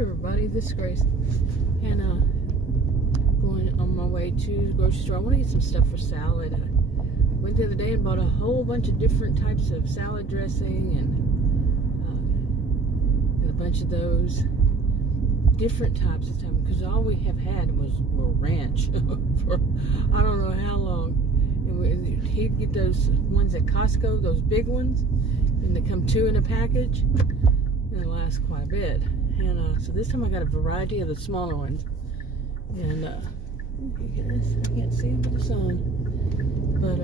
everybody, this is Grace, and going on my way to the grocery store. I want to get some stuff for salad. I went the other day and bought a whole bunch of different types of salad dressing and got a bunch of those different types of time, because all we have had were ranch for I don't know how long. And he'd get those ones at Costco, those big ones, and they come 2 in a package, and they last quite a bit. And so this time I got a variety of the smaller ones, and I can't see them with the sun, but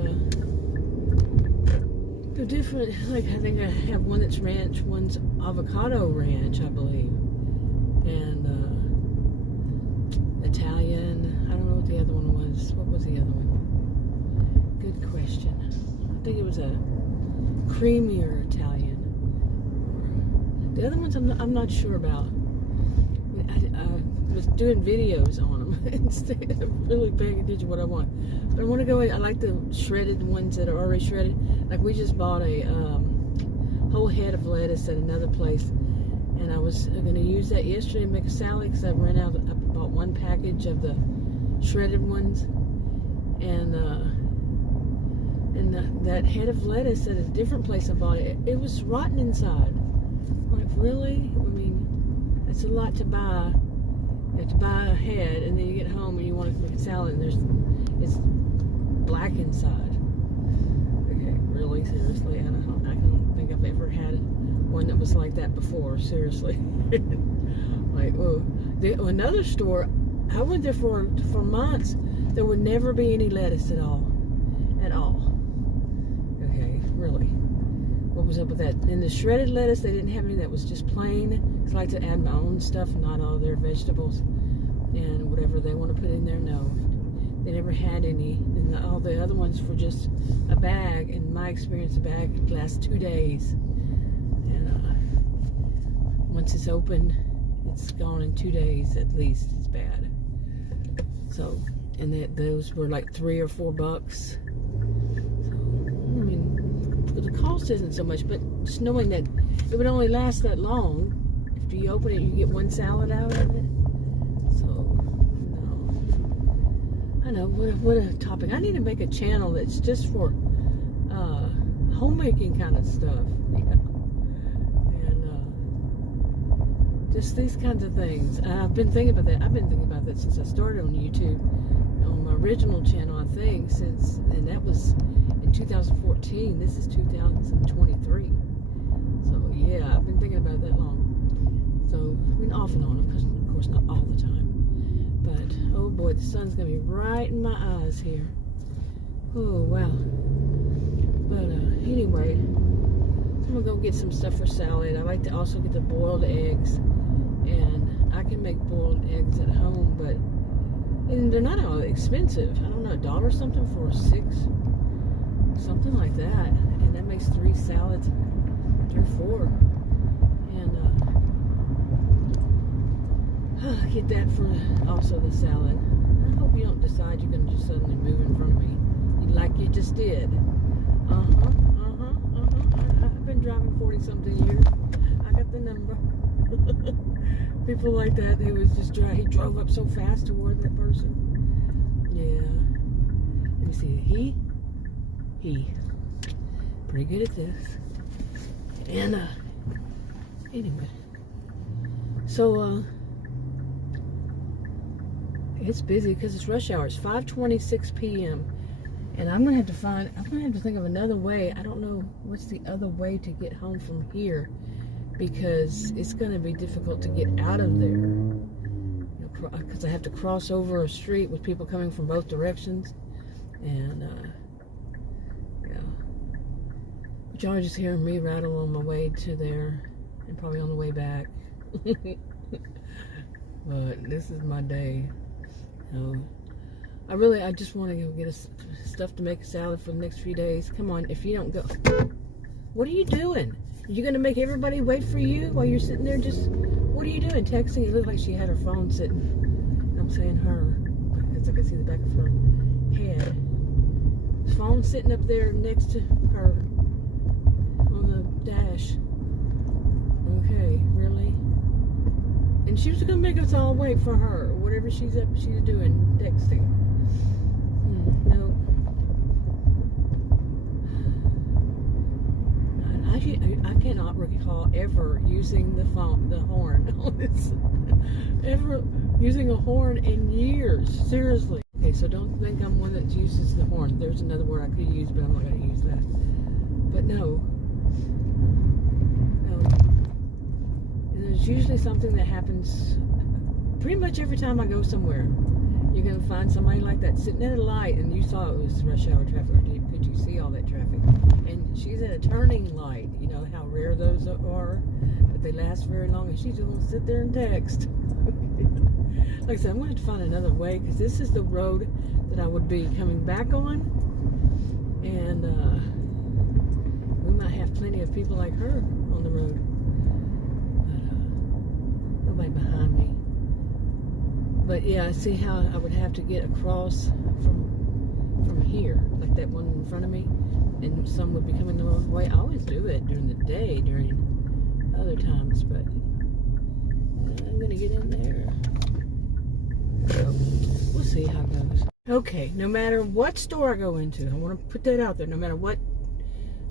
they're different. Like, I think I have one that's ranch, one's avocado ranch, I believe, and Italian. I don't know what the other one was. What was the other one? Good question. I think it was a creamier Italian. The other ones I'm not sure about. I was doing videos on them instead of really paying attention to what I want. But I want to go in. I like the shredded ones that are already shredded. Like, we just bought a whole head of lettuce at another place, and I was going to use that yesterday to make a salad because I ran out. I bought one package of the shredded ones, and that head of lettuce at a different place I bought it was rotten inside. Like, really? I mean, that's a lot to buy. You have to buy a head, and then you get home and you want to make a salad, and it's black inside. Okay, really? Seriously? I don't think I've ever had one that was like that before. Seriously. Like, oh. Another store, I went there for months. There would never be any lettuce at all. At all. Okay, really. What was up with that? In the shredded lettuce, they didn't have any that was just plain. I like to add my own stuff, not all their vegetables and whatever they want to put in there. No, they never had any. And all the other ones were just a bag. In my experience, a bag lasts 2 days. And once it's opened, it's gone in 2 days at least. It's bad. So, and those were like $3 or $4. The cost isn't so much, but just knowing that it would only last that long. If you open it, you get one salad out of it. So, no. I know, what a topic. I need to make a channel that's just for homemaking kind of stuff. Yeah. And just these kinds of things. I've been thinking about that. I've been thinking about that since I started on YouTube. On my original channel, I think, and that was in 2014. This is 2023. So yeah, I've been thinking about it that long. So I mean, off and on, of course not all the time. But oh boy, the sun's gonna be right in my eyes here. Oh wow. But anyway, I'm gonna go get some stuff for salad. I like to also get the boiled eggs, and I can make boiled eggs at home, but they're not all expensive. I don't know, $1 something for 6. Something like that, and that makes 3 salads, 3 or 4, and get that for also the salad. I hope you don't decide you're going to just suddenly move in front of me, like you just did. I've been driving 40-something years. I got the number. People like that, they was just he drove up so fast toward that person. Yeah. Let me see. He pretty good at this. And anyway, so it's busy because it's rush hour. It's 5:26 p.m. and I'm gonna have to think of another way. I don't know what's the other way to get home from here, because it's gonna be difficult to get out of there, because I have to cross over a street with people coming from both directions, and but y'all are just hearing me rattle on my way to there, and probably on the way back. But this is my day. I just want to go get stuff to make a salad for the next few days. Come on, if you don't go, what are you doing? You gonna make everybody wait for you while you're sitting there? What are you doing? Texting? It looked like she had her phone sitting. I'm saying her, because I can see the back of her head. Phone sitting up there next to her on the dash. Okay, really? And and she was gonna make us all wait for her, whatever she's doing, texting. No. I cannot recall ever using the horn on this. Ever using a horn in years. Seriously. Okay, so don't think I'm one that uses the horn. There's another word I could use, but I'm not going to use that. But no. And there's usually something that happens pretty much every time I go somewhere. You're going to find somebody like that sitting at a light, and you saw it was rush hour traffic, or could you see all that traffic? And she's at a turning light. You know how rare those are, but they last very long, and she's going to sit there and text. Like I said, I'm going to have to find another way, because this is the road that I would be coming back on, and we might have plenty of people like her on the road, but nobody behind me. But yeah, I see how I would have to get across from here, like that one in front of me, and some would be coming the wrong way. I always do it during the day, during other times, but I'm going to get in there. So, we'll see how it goes. Okay, no matter what store I go into, I want to put that out there, no matter what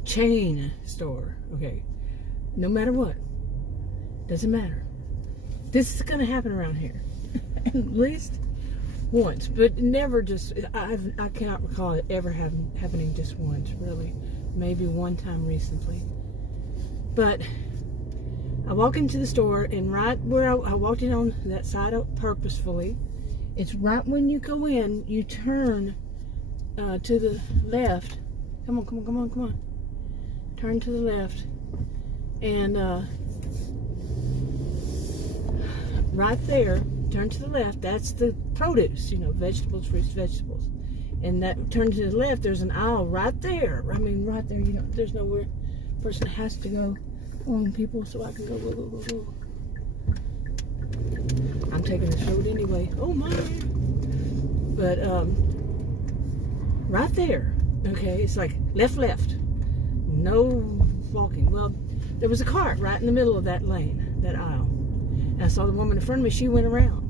chain store, okay, no matter what, doesn't matter. This is going to happen around here. At least once, but never just, I cannot recall it ever happening just once, really. Maybe one time recently. But I walk into the store, and right where I walked in on that side purposefully, it's right when you go in, you turn to the left. Come on. Turn to the left. And right there, turn to the left, that's the produce, vegetables, fruits, vegetables. And that turn to the left, there's an aisle right there. I mean, right there, there's nowhere a person has to go on, people, so I can go. I'm taking this road anyway. Oh my. But right there, okay, it's like left. No walking. Well, there was a cart right in the middle of that lane, that aisle. And I saw the woman in front of me, she went around.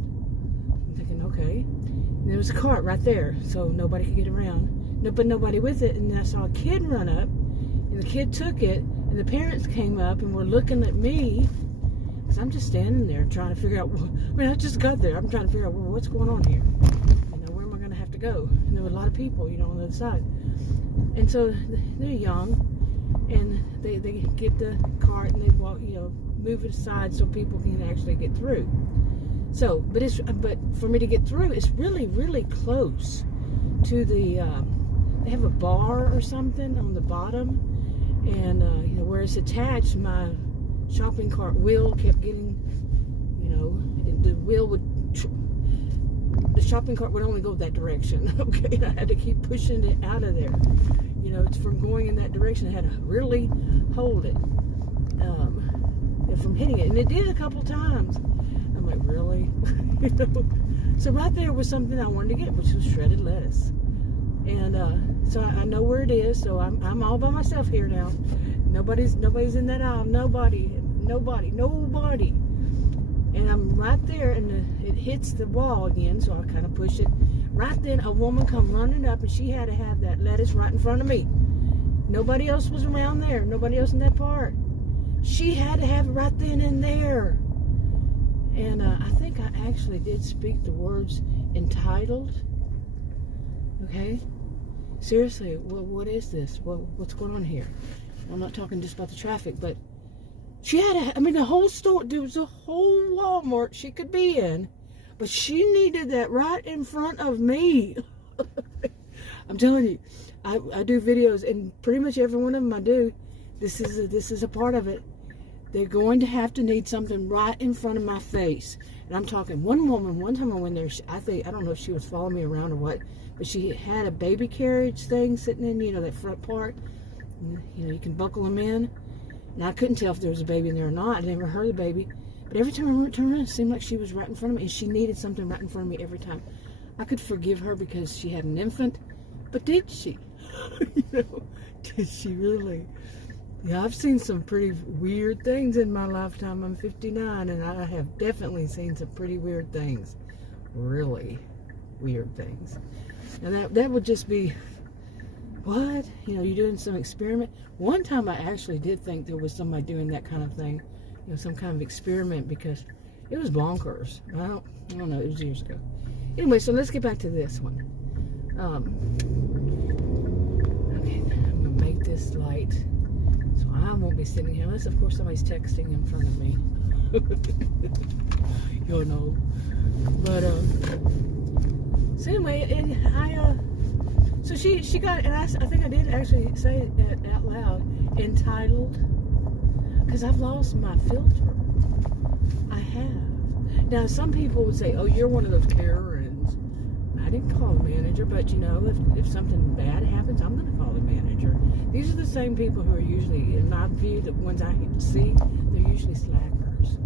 I'm thinking, okay. And there was a cart right there, so nobody could get around. No, but nobody with it. And then I saw a kid run up, and the kid took it, and the parents came up and were looking at me, because I'm just standing there trying to figure out, I just got there. I'm trying to figure out, what's going on here? Where am I going to have to go? And there were a lot of people, on the other side. And so they're young, and they get the cart and they walk, move it aside so people can actually get through. So, but for me to get through, it's really, really close to the, they have a bar or something on the bottom, and, where it's attached, my shopping cart wheel kept getting, the shopping cart would only go that direction, okay? I had to keep pushing it out of there. It's from going in that direction. I had to really hold it from hitting it. And it did a couple times. I'm like, really? So right there was something I wanted to get, which was shredded lettuce. And so I know where it is. So I'm all by myself here now. Nobody's in that aisle. Nobody. And I'm right there, and it hits the wall again, so I kind of push it. Right then, a woman come running up, and she had to have that lettuce right in front of me. Nobody else was around there. Nobody else in that part. She had to have it right then and there. And I think I actually did speak the words entitled. Okay? Seriously, what is this? What's going on here? I'm not talking just about the traffic, but she had the whole store, there was a whole Walmart she could be in, but she needed that right in front of me. I'm telling you, I do videos, and pretty much every one of them I do. This is a part of it. They're going to have to need something right in front of my face. And I'm talking, one woman, one time I went there, I don't know if she was following me around or what, but she had a baby carriage thing sitting in, that front part. You can buckle them in. And I couldn't tell if there was a baby in there or not. I never heard the baby. But every time I turned around, it seemed like she was right in front of me. And she needed something right in front of me every time. I could forgive her because she had an infant. But did she? Did she really? Yeah, I've seen some pretty weird things in my lifetime. I'm 59, and I have definitely seen some pretty weird things. Really weird things. And that would just be, what? You know, you're doing some experiment. One time I actually did think there was somebody doing that kind of thing. You know, some kind of experiment, because it was bonkers. I don't know, it was years ago. Anyway, so let's get back to this one. Okay, I'm going to make this light. So I won't be sitting here unless, of course, somebody's texting in front of me. You know. But so anyway, and so she got, and I think I did actually say it out loud, entitled, because I've lost my filter. I have. Now some people would say, "Oh, you're one of those Karens." I didn't call the manager, but you know, if something bad happens, I'm going to call the manager. These are the same people who are usually, in my view, the ones I see, they're usually slackers.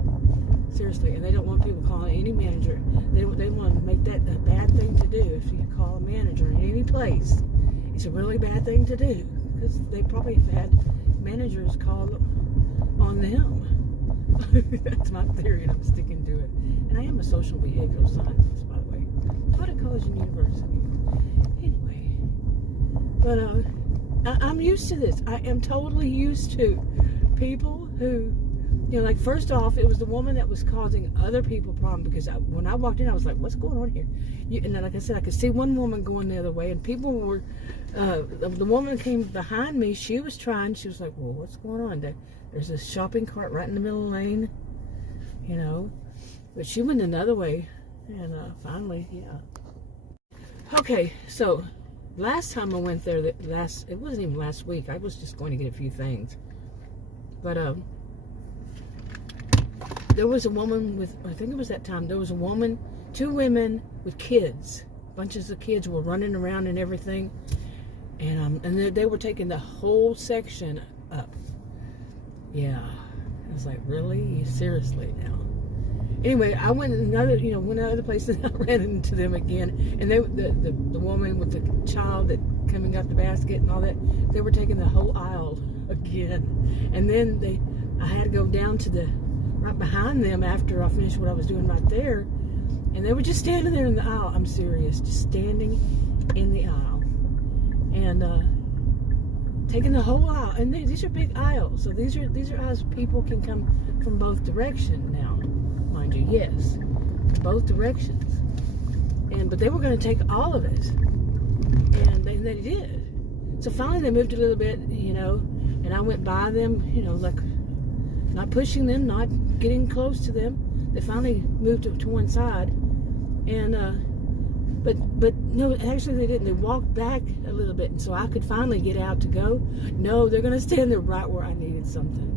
Seriously, and they don't want people calling any manager. They want to make that a bad thing to do. If you call a manager in any place, it's a really bad thing to do, because they probably have had managers call on them. That's my theory, and I'm sticking to it. And I am a social behavioral scientist, by the way. Taught at college and university. Anyway, but I'm used to this. I am totally used to people who, you know, like, first off, it was the woman that was causing other people problems, because when I walked in, I was like, what's going on here? And then, like I said, I could see one woman going the other way, and people were, the woman that came behind me, she was like, well, what's going on? There's a shopping cart right in the middle of the lane, you know, but she went another way, and finally, yeah. Okay, so last time I went there, it wasn't even last week, I was just going to get a few things, but there was a woman with, I think it was that time, there was a woman, two women with kids. Bunches of kids were running around and everything. And they were taking the whole section up. Yeah. I was like, really? Seriously now? Anyway, I went another place, and I ran into them again. And the woman with the child that coming up the basket and all that, they were taking the whole aisle again. And then I had to go down to right behind them after I finished what I was doing right there, and they were just standing there in the aisle. I'm serious, just standing in the aisle, and taking the whole aisle. And these are big aisles, so these are aisles people can come from both directions now, mind you. Yes, both directions. But they were going to take all of it, and they did. So finally, they moved a little bit, you know, and I went by them, you know, like, not pushing them, not getting close to them. They finally moved to one side, and but no, actually they didn't. They walked back a little bit, and so I could finally get out to go. No, they're going to stand there right where I needed something.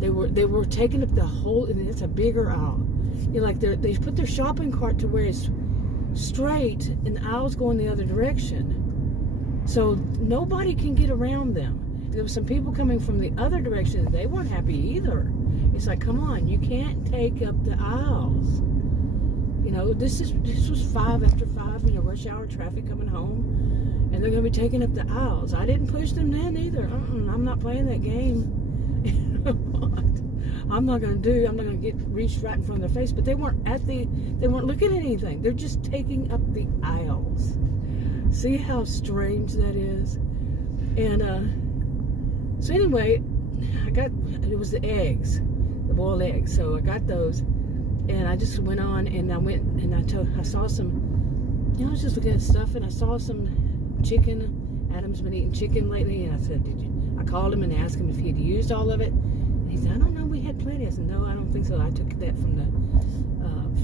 They were taking up the whole, and it's a bigger aisle. You know, like they put their shopping cart to where it's straight, and the aisle's going the other direction, so nobody can get around them. There were some people coming from the other direction. They weren't happy either. It's like, come on, you can't take up the aisles. You know, this was 5 after 5, you know, rush hour traffic coming home, and they're going to be taking up the aisles. I didn't push them then either. I'm not playing that game. You know what? I'm not going to get reached right in front of their face. But they weren't looking at anything. They're just taking up the aisles. See how strange that is? And so anyway, it was the eggs, the boiled eggs. So I got those, and I just went on, and I saw some, you know, I was just looking at stuff, and I saw some chicken. Adam's been eating chicken lately, and I said, I called him and asked him if he'd used all of it. And he said, I don't know, we had plenty. I said, no, I don't think so. I took that from the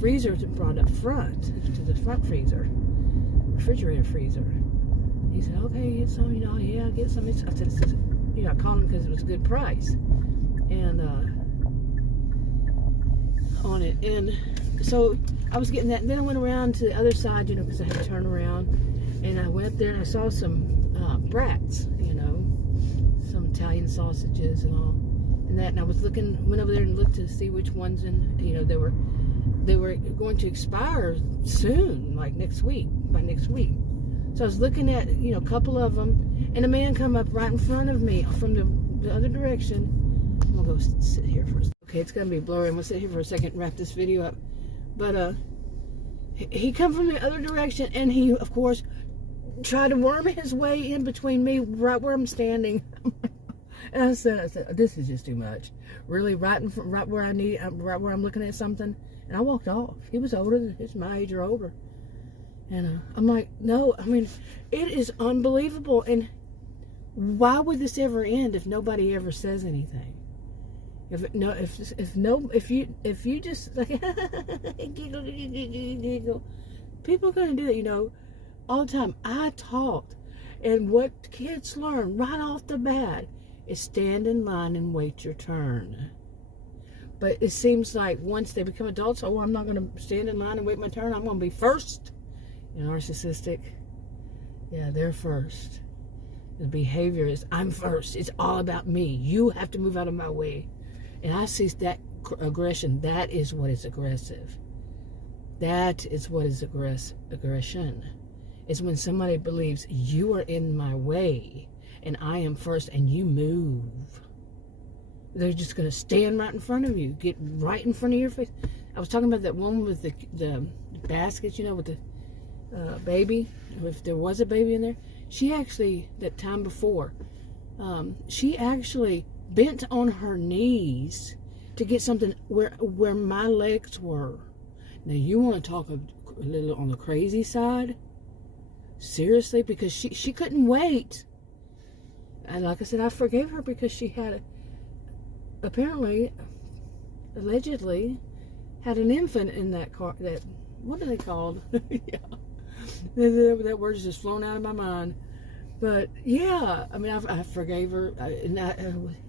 freezer and brought it up front, to the front freezer, refrigerator freezer. He said, okay, get some, you know, yeah, get some. I said, you know, I called him because it was a good price, and on it. And so I was getting that, and then I went around to the other side, you know, because I had to turn around, and I went up there and I saw some brats, you know, some Italian sausages and all, and that. And I was went over there and looked to see which ones, and you know, they were going to expire soon, like by next week. So I was looking at, you know, a couple of them, and a man come up right in front of me from the the other direction. I'm gonna go sit here for a second. Okay, it's gonna be blurry. I'm gonna sit here for a second and wrap this video up. But he come from the other direction, and he, of course, tried to worm his way in between me, right where I'm standing. And I said, this is just too much. Really, right where I'm looking at something. And I walked off. He was older. He's my age or older. And I'm like, no, I mean, it is unbelievable. And why would this ever end if nobody ever says anything? If you just like giggle, people are gonna do it, all the time. I talked, and what kids learn right off the bat is stand in line and wait your turn. But it seems like once they become adults, I'm not gonna stand in line and wait my turn. I'm gonna be first. Narcissistic, yeah, they're first. The behavior is, I'm first. It's all about me. You have to move out of my way. And I see that aggression. That is what is aggressive. That is what is aggression. It's when somebody believes you are in my way and I am first and you move. They're just going to stand right in front of you. Get right in front of your face. I was talking about that woman with the baskets, with the baby. If there was a baby in there. She actually, that time before, she actually bent on her knees to get something where my legs were. Now, you want to talk a little on the crazy side? Seriously? Because she couldn't wait. And like I said, I forgave her because she had, allegedly, had an infant in that car. What are they called? Yeah. That word is just flown out of my mind. But yeah, I mean, I forgave her, and I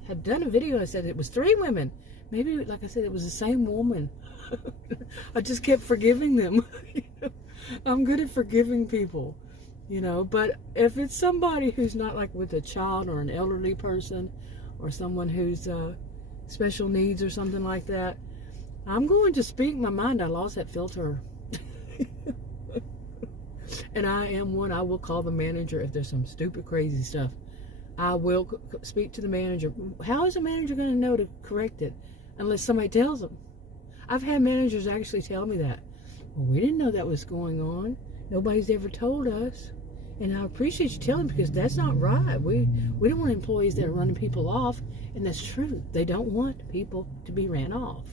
had done a video. I said it was 3 women. Maybe, like I said, it was the same woman. I just kept forgiving them. I'm good at forgiving people, But if it's somebody who's not like with a child or an elderly person, or someone who's special needs or something like that, I'm going to speak my mind. I lost that filter. And I am one. I will call the manager if there's some stupid, crazy stuff. I will speak to the manager. How is a manager going to know to correct it unless somebody tells them? I've had managers actually tell me that. Well, we didn't know that was going on. Nobody's ever told us. And I appreciate you telling me, because that's not right. We don't want employees that are running people off. And that's true. They don't want people to be ran off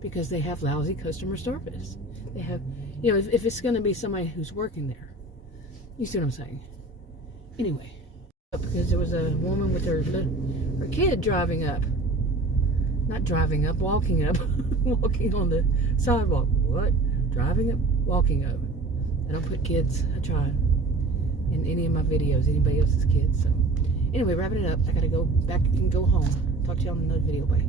because they have lousy customer service. They have, if it's going to be somebody who's working there. You see what I'm saying? Anyway, because there was a woman with her kid driving up. Not driving up, walking up. Walking on the sidewalk. What? Driving up, walking up. I don't put kids, I try, in any of my videos, anybody else's kids. So, anyway, wrapping it up. I got to go back and go home. Talk to y'all in another video. Bye.